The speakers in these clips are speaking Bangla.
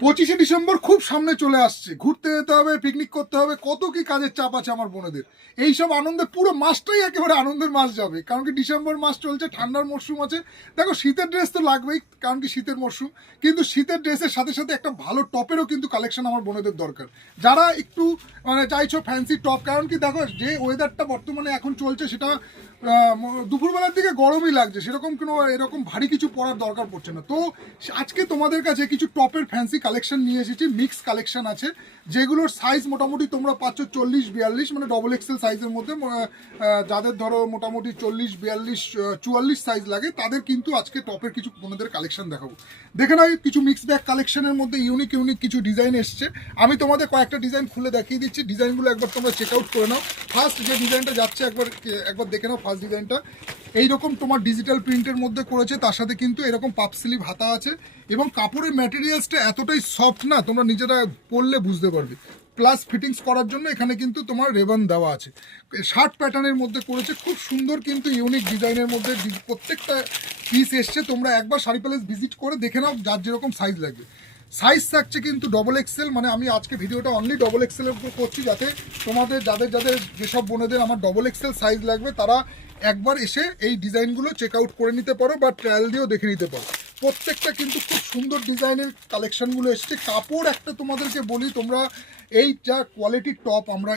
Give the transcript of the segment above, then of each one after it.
পঁচিশে ডিসেম্বর খুব সামনে চলে আসছে। ঘুরতে যেতে হবে পিকনিক করতে হবে, কত কি কাজের চাপ আছে আমার বোনেদের। এইসব আনন্দে পুরো মাসটাই একেবারে আনন্দের মাস যাবে। কারণ কি ডিসেম্বর মাস চলছে, ঠান্ডার মরশুম আছে। দেখো, শীতের ড্রেস তো লাগবেই, কারণ কি শীতের মরশুম। কিন্তু শীতের ড্রেসের সাথে সাথে একটা ভালো টপেরও কিন্তু কালেকশন আমার বোনেদের দরকার। যারা একটু মানে চাইছো ফ্যান্সি টপ কারণ কি দেখো, যে ওয়েদারটা বর্তমানে এখন চলছে, সেটা দুপুরবেলার দিকে গরমই লাগছে। সেরকম কোনো, এরকম ভারী কিছু পরার দরকার পড়ছে না। তো আজকে তোমাদের কাছে কিছু টপের ফ্যান্সি কালেকশন নিয়ে এসেছি মিক্স কালেকশন আছে, যেগুলোর সাইজ মোটামুটি তোমরা পাচ্ছ চল্লিশ বিয়াল্লিশ মানে ডবল এক্সেল সাইজের মধ্যে যাদের ধরো মোটামুটি চল্লিশ বিয়াল্লিশ চুয়াল্লিশ সাইজ লাগে, তাদের কিন্তু আজকে টপের কিছু বোনদের কালেকশন দেখাবো। দেখে নাও কিছু মিক্স ব্যাগ কালেকশনের মধ্যে ইউনিক ইউনিক কিছু ডিজাইন এসছে। আমি তোমাদের কয়েকটা ডিজাইন খুলে দেখিয়ে দিচ্ছি ডিজাইনগুলো একবার তোমরা চেক আউট করে নাও। ফার্স্ট যে ডিজাইনটা যাচ্ছে, একবার একবার দেখে নাও ফার্স্ট ডিজাইনটা এইরকম তোমার ডিজিটাল প্রিন্টের মধ্যে করেছে, তার সাথে কিন্তু এরকম পাপ স্লিভ হাতা আছে এবং কাপড়ের ম্যাটেরিয়ালসটা এতটাই সফট না, তোমরা নিজেরা পরলে বুঝতে পারবে। প্লাস ফিটিংস করার জন্য এখানে কিন্তু তোমার রেবান দেওয়া আছে। শার্ট প্যাটার্নের মধ্যে করেছে, খুব সুন্দর কিন্তু ইউনিক ডিজাইনের মধ্যে প্রত্যেকটা পিস এসছে, তোমরা একবার শাড়ি প্যালেস ভিজিট করে দেখে নাও যার যেরকম সাইজ লাগবে। সাইজ থাকছে কিন্তু ডবল এক্সেল মানে আমি আজকে ভিডিওটা অনলি ডবল এক্সেলের উপর করছি যাতে তোমাদের, যাদের যাদের যেসব বোনেদের আমার ডবল এক্সেল সাইজ লাগবে, তারা একবার এসে এই ডিজাইনগুলো চেক আউট করে নিতে পারো বা ট্রায়াল দিয়েও দেখে নিতে পারো। প্রত্যেকটা কিন্তু খুব সুন্দর ডিজাইনের কালেকশানগুলো এসছে। কাপড় একটা তোমাদেরকে বলি, তোমরা এই যা কোয়ালিটির টপ আমরা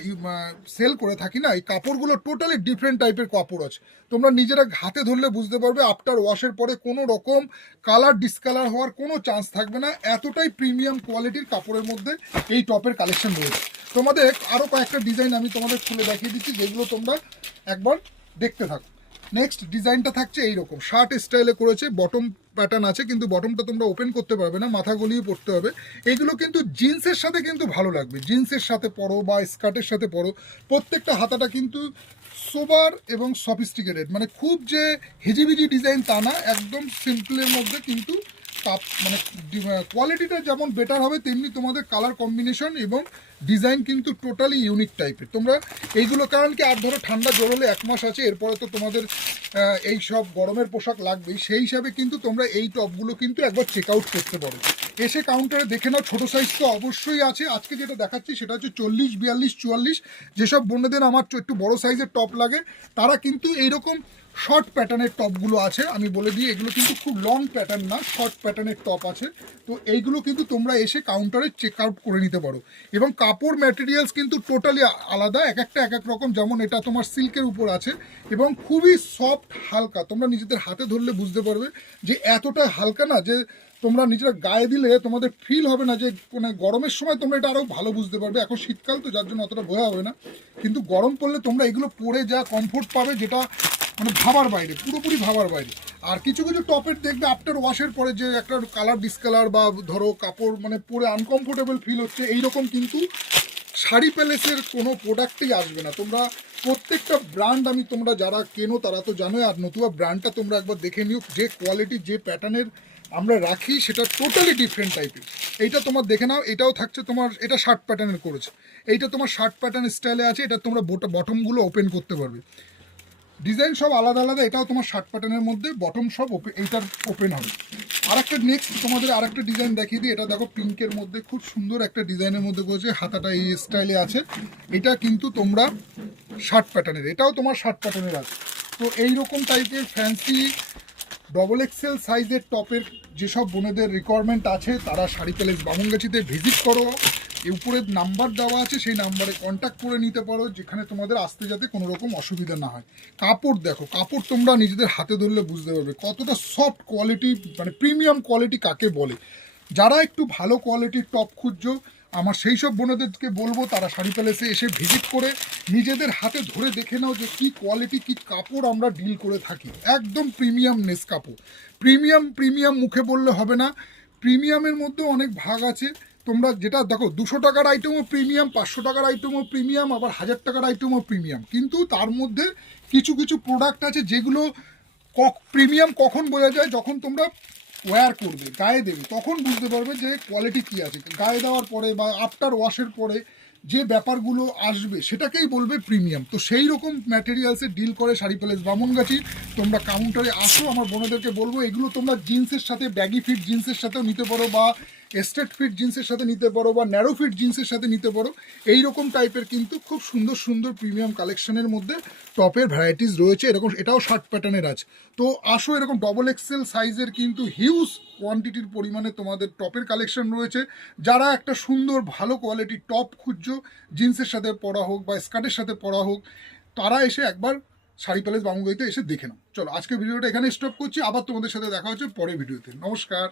সেল করে থাকি না, এই কাপড়গুলো টোটালি ডিফারেন্ট টাইপের কাপড় আছে। তোমরা নিজেরা হাতে ধরলে বুঝতে পারবে আফটার ওয়াশের পরে কোনো রকম কালার ডিসকালার হওয়ার কোনো চান্স থাকবে না। এতটাই প্রিমিয়াম কোয়ালিটির কাপড়ের মধ্যে এই টপের কালেকশন রয়েছে। তোমাদের আরও কয়েকটা ডিজাইন আমি তোমাদের খুলে দেখিয়ে দিচ্ছি, যেগুলো তোমরা একবার দেখতে থাকো। নেক্সট ডিজাইনটা থাকছে এইরকম। শার্ট স্টাইলে করেছে বটম প্যাটার্ন আছে, কিন্তু বটমটা তোমরা ওপেন করতে পারবে না, মাথা গলিয়ে পড়তে হবে। এগুলো কিন্তু জিন্সের সাথে কিন্তু ভালো লাগবে। জিন্সের সাথে পরো বা স্কার্টের সাথে পরো, প্রত্যেকটা হাতাটা কিন্তু সোবার এবং সফিস্টিকেটেড মানে খুব যে হেজিবিজি ডিজাইন তা না, একদম সিম্পলের মধ্যে কিন্তু কাপ মানে কোয়ালিটিটা যেমন বেটার হবে, তেমনি তোমাদের কালার কম্বিনেশন এবং ডিজাইন কিন্তু টোটালি ইউনিক টাইপের তোমরা এইগুলো, কারণ কি, আর ধরো ঠান্ডা জড়লে এক মাস আছে, এরপরে তো তোমাদের এই সব গরমের পোশাক লাগবেই। সেই হিসাবে কিন্তু তোমরা এই টপগুলো কিন্তু একবার চেক আউট করতে পারো। এসে কাউন্টারে দেখে নাও, ছোটো সাইজ তো অবশ্যই আছে। আজকে যেটা দেখাচ্ছি, সেটা হচ্ছে চল্লিশ, বিয়াল্লিশ, চুয়াল্লিশ। যেসব বোনদের আমার একটু বড় সাইজের টপ লাগে, তারা কিন্তু এইরকম শর্ট প্যাটার্নের টপগুলো আছে, আমি বলে দিই, এগুলো কিন্তু খুব লং প্যাটার্ন না শর্ট প্যাটার্নের টপ আছে। তো এইগুলো কিন্তু তোমরা এসে কাউন্টারে চেক আউট করে নিতে পারো। এবং কাপড় ম্যাটেরিয়ালস কিন্তু টোটালি আলাদা, এক একটা, এক এক রকম, যেমন এটা তোমার সিল্কের উপর আছে। এবং খুবই সফট হালকা, তোমরা নিজেদের হাতে ধরলে বুঝতে পারবে যে এতটা হালকা না যে তোমরা নিজেরা গায়ে দিলে তোমাদের ফিল হবে না যে মানে গরমের সময় তোমরা এটা আরও ভালো বুঝতে পারবে। এখন শীতকাল তো যার জন্য অতটা বোঝা হবে না। কিন্তু গরম পড়লে তোমরা এগুলো পরে যা কমফোর্ট পাবে, যেটা মানে ভাবার বাইরে, পুরোপুরি ভাবার বাইরে। আর কিছু কিছু টপের দেখবে আফটার ওয়াশের পরে যে একটা কালার ডিসকালার বা ধরো কাপড় মানে পরে আনকমফোর্টেবল ফিল হচ্ছে, এইরকম কিন্তু শাড়ি প্যালেসের কোনো প্রোডাক্টই আসবে না। তোমরা প্রত্যেকটা ব্র্যান্ড আমি তোমরা যারা কেনো তারা তো জানোই, আর নতুবা ব্র্যান্ডটা তোমরা একবার দেখে নিও, যে কোয়ালিটি যে প্যাটার্নের আমরা রাখি, সেটা টোটালি ডিফারেন্ট টাইপের এইটা তোমার দেখে নাও, এটাও থাকছে তোমার, এটা শার্ট প্যাটার্নের করেছে। এইটা তোমার শার্ট প্যাটার্ন স্টাইলে আছে, এটা তোমরা বটমগুলো ওপেন করতে পারবে। ডিজাইন সব আলাদা আলাদা, এটাও তোমার শার্ট প্যাটার্নের মধ্যে বটম সব এইটার ওপেন হবে। আর একটা নেক্সট তোমাদের আর একটা ডিজাইন দেখিয়ে দিই, এটা দেখো পিঙ্কের মধ্যে, খুব সুন্দর একটা ডিজাইনের মধ্যে করেছে, হাতাটা এই স্টাইলে আছে। এটা কিন্তু তোমরা শার্ট প্যাটার্নের এটাও তোমার শার্ট প্যাটার্নের আছে। তো এই রকম টাইপের ফ্যান্সি ডবল এক্সেল সাইজের টপের যেসব বোনেদের রিকোয়ারমেন্ট আছে, তারা শাড়ি প্যালেস বামুনগাছিতে ভিজিট করো। উপরে নাম্বার দেওয়া আছে, সেই নাম্বারে কন্ট্যাক্ট করে নিতে পারো, যেখানে তোমাদের আসতে যাতে কোনো রকম অসুবিধা না হয়। কাপড় দেখো, কাপড় তোমরা নিজেদের হাতে ধরলে বুঝতে পারবে কতটা সফট কোয়ালিটি মানে প্রিমিয়াম কোয়ালিটি কাকে বলে। যারা একটু ভালো কোয়ালিটির টপ খুঁজছো, আমার সেই সব বোনদেরকে বলব, তারা শাড়ি প্যালেসে এসে ভিজিট করে নিজেদের হাতে ধরে দেখে নাও যে কী কোয়ালিটি কী কাপড় আমরা ডিল করে থাকি। একদম প্রিমিয়াম নেস কাপড়। প্রিমিয়াম প্রিমিয়াম মুখে বললে হবে না। প্রিমিয়ামের মধ্যে অনেক ভাগ আছে। তোমরা যেটা, দেখো, দুশো টাকার আইটেমও প্রিমিয়াম পাঁচশো টাকার আইটেমও প্রিমিয়াম আবার হাজার টাকার আইটেমও প্রিমিয়াম কিন্তু তার মধ্যে কিছু কিছু প্রোডাক্ট আছে যেগুলো প্রিমিয়াম কখন বোঝা যায়? যখন তোমরা ওয়্যার করবে, গায়ে দেবে, তখন বুঝতে পারবে যে কোয়ালিটি কী আছে। গায়ে দেওয়ার পরে বা আফটার ওয়াশের পরে যে ব্যাপারগুলো আসবে সেটাকেই বলবে প্রিমিয়াম। তো সেই রকম ম্যাটেরিয়ালসে ডিল করে শাড়ি প্যালেস বামনগাছি। তোমরা কাউন্টারে আসো, আমার বোনেদেরকে বলব, এগুলো তোমরা জিন্সের সাথে ব্যাগি ফিট জিন্সের সাথেও নিতে পারো বা স্ট্রেট ফিট জিন্সের সাথে নিতে পারো বা ন্যারো ফিট জিন্সের সাথে নিতে পারো। এই রকম টাইপের কিন্তু খুব সুন্দর সুন্দর প্রিমিয়াম কালেকশনের মধ্যে টপের ভ্যারাইটিস রয়েছে। এরকম, এটাও শার্ট প্যাটার্নের আছে। তো আসো, এরকম ডবল এক্সেল সাইজের কিন্তু হিউজ কোয়ান্টিটির পরিমাণে তোমাদের টপের কালেকশন রয়েছে। যারা একটা সুন্দর, ভালো কোয়ালিটির টপ খুঁজছো জিন্সের সাথে পরা হোক বা স্কার্টের সাথে পরা হোক, তারা এসে একবার শাড়ি প্যালেস বামুগাইতে এসে দেখে নাও। চলো আজকে ভিডিওটা এখানে স্টপ করছি। আবার তোমাদের সাথে দেখা হচ্ছে পরের ভিডিওতে নমস্কার।